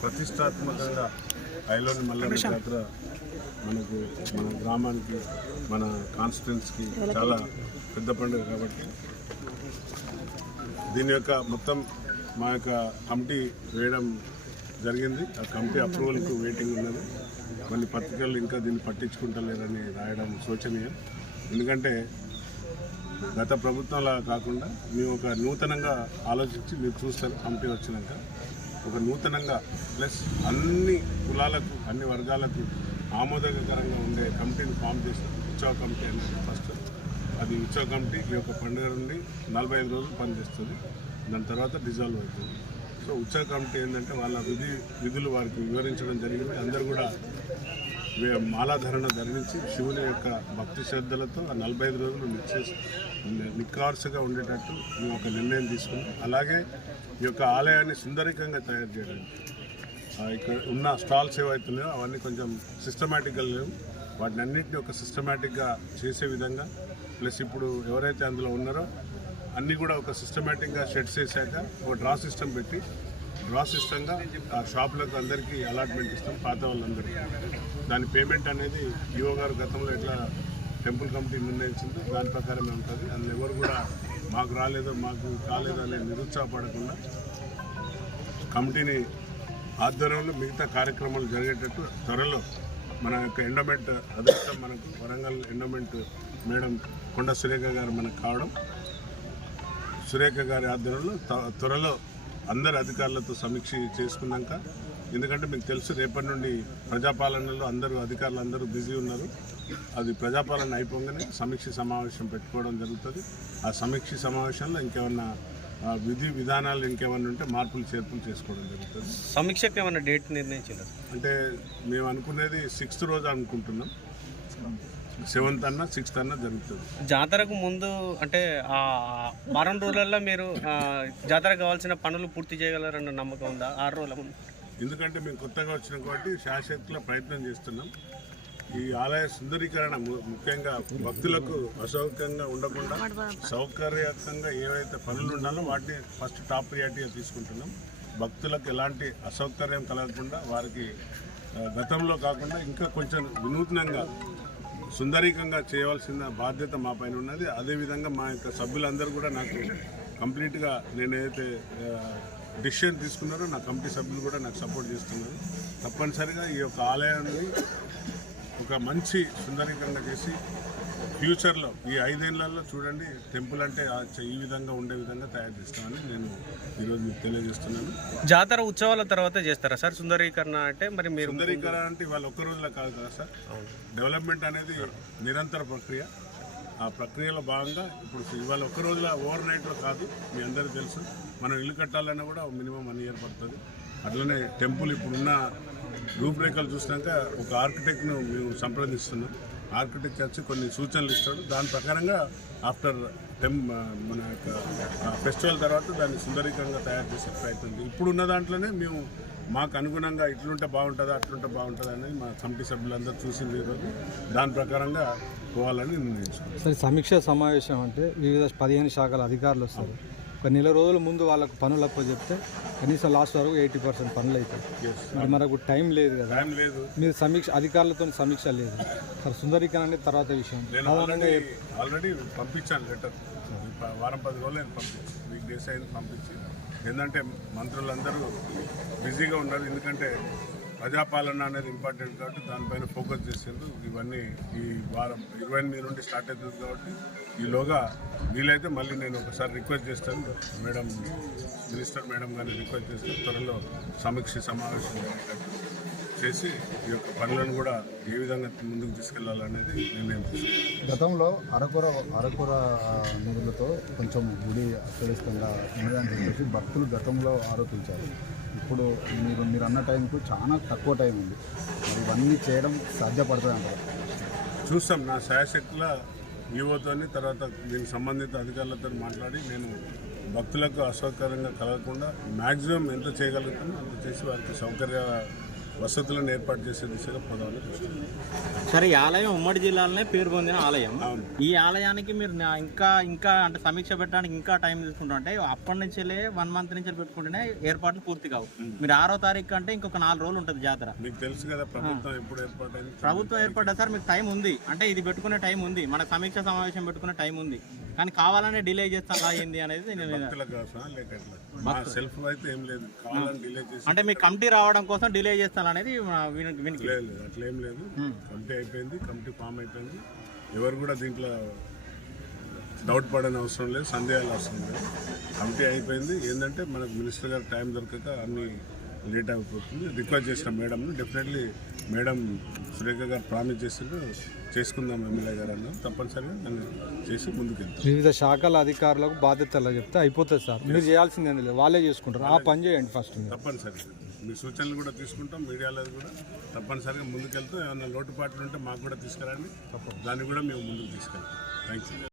ప్రతిష్టాత్మకంగా ఐలోని మల్లన్న జాతర మనకు మన గ్రామానికి మన కాన్స్టిట్యున్సీకి చాలా పెద్ద పండుగ కాబట్టి దీని యొక్క మొత్తం మా యొక్క కమిటీ వేయడం జరిగింది. ఆ కమిటీ అప్రూవల్కు వెయిటింగ్ ఉన్నది. కొన్ని పత్రికలు ఇంకా దీన్ని పట్టించుకుంటలేరని రాయడం శోచనీయం. ఎందుకంటే గత ప్రభుత్వంలా కాకుండా మేము ఒక నూతనంగా ఆలోచించి మీరు చూస్తారు. కమిటీ వచ్చినాక ఒక నూతనంగా ప్లస్ అన్ని కులాలకు అన్ని వర్గాలకు ఆమోదకరంగా ఉండే కమిటీని ఫామ్ చేసిన ఉత్సవ కమిటీ అనేది ఫస్ట్. అది ఉత్సవ కమిటీ ఈ యొక్క పండుగ నుండి నలభై ఐదు రోజులు పనిచేస్తుంది. దాని తర్వాత డిజాల్వ్ అవుతుంది. సో ఉత్సవ కమిటీ ఏంటంటే వాళ్ళ విధి విధులు వారికి వివరించడం జరిగింది. అందరూ కూడా మాలాధరణ ధరించి శివుని యొక్క భక్తి శ్రద్ధలతో ఆ నలభై ఐదు రోజులు నిశ్చే నిక్కార్సుగా ఉండేటట్టు మేము ఒక నిర్ణయం తీసుకున్నాం. అలాగే ఈ యొక్క ఆలయాన్ని సుందరికంగా తయారు చేయడానికి ఇక్కడ ఉన్న స్టాల్స్ ఏవైతున్నాయో అవన్నీ కొంచెం సిస్టమేటిక్గా లేవు. వాటిని అన్నింటినీ ఒక సిస్టమేటిక్గా చేసే విధంగా. ప్లస్ ఇప్పుడు ఎవరైతే అందులో ఉన్నారో అన్నీ కూడా ఒక సిస్టమేటిక్గా షెడ్స్ వేసాక ఒక డ్రా సిస్టమ్ పెట్టి రాసిష్టంగా ఆ షాపులకు అందరికీ అలాట్మెంట్ ఇస్తాం పాత వాళ్ళందరికీ. దాని పేమెంట్ అనేది ఈవో గారు గతంలో ఎట్లా టెంపుల్ కమిటీ నిర్ణయించిందో దాని ప్రకారమే ఉంటుంది. అందులో ఎవరు కూడా మాకు రాలేదో మాకు కాలేదో అనే నిరుత్సాహపడకుండా కమిటీని ఆధ్వర్యంలో మిగతా కార్యక్రమాలు జరిగేటట్టు త్వరలో మన యొక్క ఎండోమెంట్ అదృష్టం మనకు వరంగల్ ఎండోమెంట్ మేడం కొండ సురేఖ గారు మనకు కావడం. సురేఖ గారి ఆధ్వర్యంలో త్వరలో అందరి అధికారులతో సమీక్ష చేసుకున్నాక ఎందుకంటే మీకు తెలుసు రేపటి నుండి ప్రజాపాలనలో అందరూ అధికారులు అందరూ బిజీ ఉన్నారు. అది ప్రజాపాలన అయిపోగానే సమీక్ష సమావేశం పెట్టుకోవడం జరుగుతుంది. ఆ సమీక్ష సమావేశంలో ఇంకేమన్నా విధి విధానాలు ఇంకేమన్నా ఉంటే మార్పులు చేర్పులు చేసుకోవడం జరుగుతుంది. సమీక్షకు ఏమైనా డేట్ నిర్ణయించారు? అంటే మేము అనుకునేది సిక్స్త్ రోజు అనుకుంటున్నాం. సెవెంత్ అన్న సిక్స్త్ అన్న జరుగుతుంది. జాతరకు ముందు అంటే ఆ వారం రోజులలో మీరు జాతరకు కావాల్సిన పనులు పూర్తి చేయగలరన్న నమ్మకం ఉందా? ఆరు రోజుల ముందు. ఎందుకంటే మేము కొత్తగా వచ్చినాం కాబట్టి శాశ్వతలో ప్రయత్నం చేస్తున్నాం. ఈ ఆలయ సుందరీకరణ ముఖ్యంగా భక్తులకు అసౌకర్యంగా ఉండకుండా సౌకర్యకంగా ఏవైతే పనులు ఉండాలో వాటిని ఫస్ట్ టాప్ ప్రియారిటీగా తీసుకుంటున్నాం. భక్తులకు ఎలాంటి అసౌకర్యం కలగకుండా వారికి గతంలో కాకుండా ఇంకా కొంచెం వినూత్నంగా సుందరీకంగా చేయవలసిన బాధ్యత మా పైన ఉన్నది. అదేవిధంగా మా యొక్క సభ్యులందరూ కూడా నాకు కంప్లీట్గా నేనైతే డిసిషన్ తీసుకున్నారో నా కమిటీ సభ్యులు కూడా నాకు సపోర్ట్ చేస్తున్నారు. తప్పనిసరిగా ఈ యొక్క ఆలయాన్ని ఒక మంచి సుందరీకరంగా చేసి ఫ్యూచర్లో ఈ ఐదేళ్ళలో చూడండి టెంపుల్ అంటే ఈ విధంగా ఉండే విధంగా తయారు చేస్తామని నేను ఈరోజు మీకు తెలియజేస్తున్నాను. జాతర ఉత్సవాల తర్వాత చేస్తారా సార్? సుందరీకరణ అంటే మరి మీరు సుందరీకరణ అంటే ఇవాళ ఒక్క రోజులో కాదు కదా సార్? డెవలప్మెంట్ అనేది నిరంతర ప్రక్రియ. ఆ ప్రక్రియలో భాగంగా ఇప్పుడు ఇవాళ ఒక్క రోజులో ఓవర్ నైట్లో కాదు మీ అందరికీ తెలుసు. మనం ఇల్లు కట్టాలన్నా కూడా మినిమం వన్ ఇయర్ పడుతుంది. అట్లనే టెంపుల్ ఇప్పుడున్న రూపురేఖలు చూసినాక ఒక ఆర్కిటెక్ట్ను మేము సంప్రదిస్తున్నాం. ఆర్కిటెక్ట్ వచ్చి కొన్ని సూచనలు ఇస్తాడు. దాని ప్రకారంగా ఆఫ్టర్ టెం మన యొక్క ఫెస్టివల్ తర్వాత దాన్ని సుందరీకరంగా తయారు చేసే ప్రయత్నం ఇప్పుడున్న ఇప్పుడు ఉన్న దాంట్లోనే మేము మాకు అనుగుణంగా ఇట్లుంటే బాగుంటుందా అట్లుంటే బాగుంటుందా అనేది మా కమిటీ సభ్యులందరూ చూసింది ఈరోజు దాని ప్రకారంగా పోవాలని నిర్ణయించుకున్నాం. సరే సమీక్ష సమావేశం అంటే వివిధ పదిహేను శాఖల అధికారులు వస్తారు. ఒక నెల రోజుల ముందు వాళ్ళకు పనులు అప్పు చెప్తే కనీసం లాస్ట్ వరకు ఎయిటీ పర్సెంట్ పనులు అవుతాయి. మరి మనకు టైం లేదు కదా. టైం లేదు. మీరు సమీక్ష అధికారులతో సమీక్ష లేదు. సరే సుందరీకరణ అనేది తర్వాత విషయం. ఆల్రెడీ పంపించాను లెటర్ వారం పది రోజులు నేను పంపించి వీక్ డేస్ అయింది పంపించి. ఏంటంటే మంత్రులందరూ బిజీగా ఉన్నారు. ఎందుకంటే ప్రజాపాలన అనేది ఇంపార్టెంట్ కాబట్టి దానిపైన ఫోకస్ చేసేందు ఇవన్నీ ఈ వారం ఇరవై ఎనిమిది నుండి స్టార్ట్ అవుతుంది కాబట్టి ఈలోగా వీలైతే మళ్ళీ నేను ఒకసారి రిక్వెస్ట్ చేస్తాను. మేడం మినిస్టర్ మేడం గారిని రిక్వెస్ట్ చేస్తాను త్వరలో సమీక్ష సమావేశం చేసి ఈ యొక్క పనులను కూడా ఏ విధంగా ముందుకు తీసుకెళ్ళాలనేది నిర్ణయం గతంలో అరకొర అరకొర నిధులతో కొంచెం గుడి అత్యధికంగా ఉన్నదని చెప్పేసి భక్తులు గతంలో ఆరోపించారు. ఇప్పుడు మీరు మీరు అన్న టైంకు చాలా తక్కువ టైం ఉంది. మరి ఇవన్నీ చేయడం సాధ్యపడుతుంది అంటారు చూస్తాం. నా శాయశక్తుల ఈవోతోని తర్వాత దీనికి సంబంధిత అధికారులతో మాట్లాడి నేను భక్తులకు అసౌకర్యంగా కలగకుండా మ్యాక్సిమం ఎంత చేయగలుగుతానో అంత చేసి వారికి సౌకర్య వసతులను ఏర్పాటు చేసే దిశగా చూస్తున్నాం. సరే ఈ ఆలయం ఉమ్మడి జిల్లాలోనే పేరు పొందిన ఆలయం. ఈ ఆలయానికి మీరు ఇంకా ఇంకా అంటే సమీక్ష పెట్టడానికి ఇంకా టైం తీసుకుంటారు అంటే అప్పటి నుంచే వన్ మంత్ నుంచి పెట్టుకుంటేనే ఏర్పాట్లు పూర్తి కావు. మీరు ఆరో తారీఖు అంటే ఇంకొక నాలుగు రోజులు ఉంటుంది జాతర. మీకు తెలుసు కదా ప్రభుత్వం ఎప్పుడు ఏర్పాటైంది ప్రభుత్వం ఏర్పడ్డా సార్ మీకు టైం ఉంది. అంటే ఇది పెట్టుకునే టైం ఉంది. మన సమీక్ష సమావేశం పెట్టుకునే టైం ఉంది. కానీ కావాలనే డిలే చేస్తా అలా అయింది అనేది సెల్ఫ్ అయితే ఏం లేదు. కావాలని డిలే చేసి అంటే మీ కమిటీ రావడం కోసం డిలే చేస్తాను అనేది వినికి లేదు లేదు అట్లా ఏం లేదు. కమిటీ అయిపోయింది కమిటీ ఫామ్ అయిపోయింది. ఎవరు కూడా దీంట్లో డౌట్ పడని అవసరం లేదు సందేహాలు అవసరం లేదు. కమిటీ అయిపోయింది. ఏంటంటే మనకు మినిస్టర్ గారు టైం దొరకక అన్ని లేట్ అయిపోతుంది. రిక్వెస్ట్ చేసిన మేడంని డెఫినెట్లీ మేడం సురేఖ గారు ప్రామిస్ చేసిండ్రు చేసుకుందాం ఎమ్మెల్యే గారు అన్నారు తప్పనిసరిగా దాన్ని చేసి ముందుకెళ్తాం. వివిధ శాఖల అధికారులకు బాధ్యతలు చెప్తే అయిపోతుంది సార్. మీరు చేయాల్సింది ఏం లేదు. వాళ్ళే చేసుకుంటారు. ఆ పని చేయండి ఫస్ట్ తప్పనిసరిగా. మీ సూచనలు కూడా తీసుకుంటాం. మీడియాలో కూడా తప్పనిసరిగా ముందుకెళ్తాం. ఏమైనా లోటుపాట్లు ఉంటే మాకు కూడా తీసుకురండి. దాన్ని కూడా మేము ముందుకు తీసుకెళ్తాం. Thank you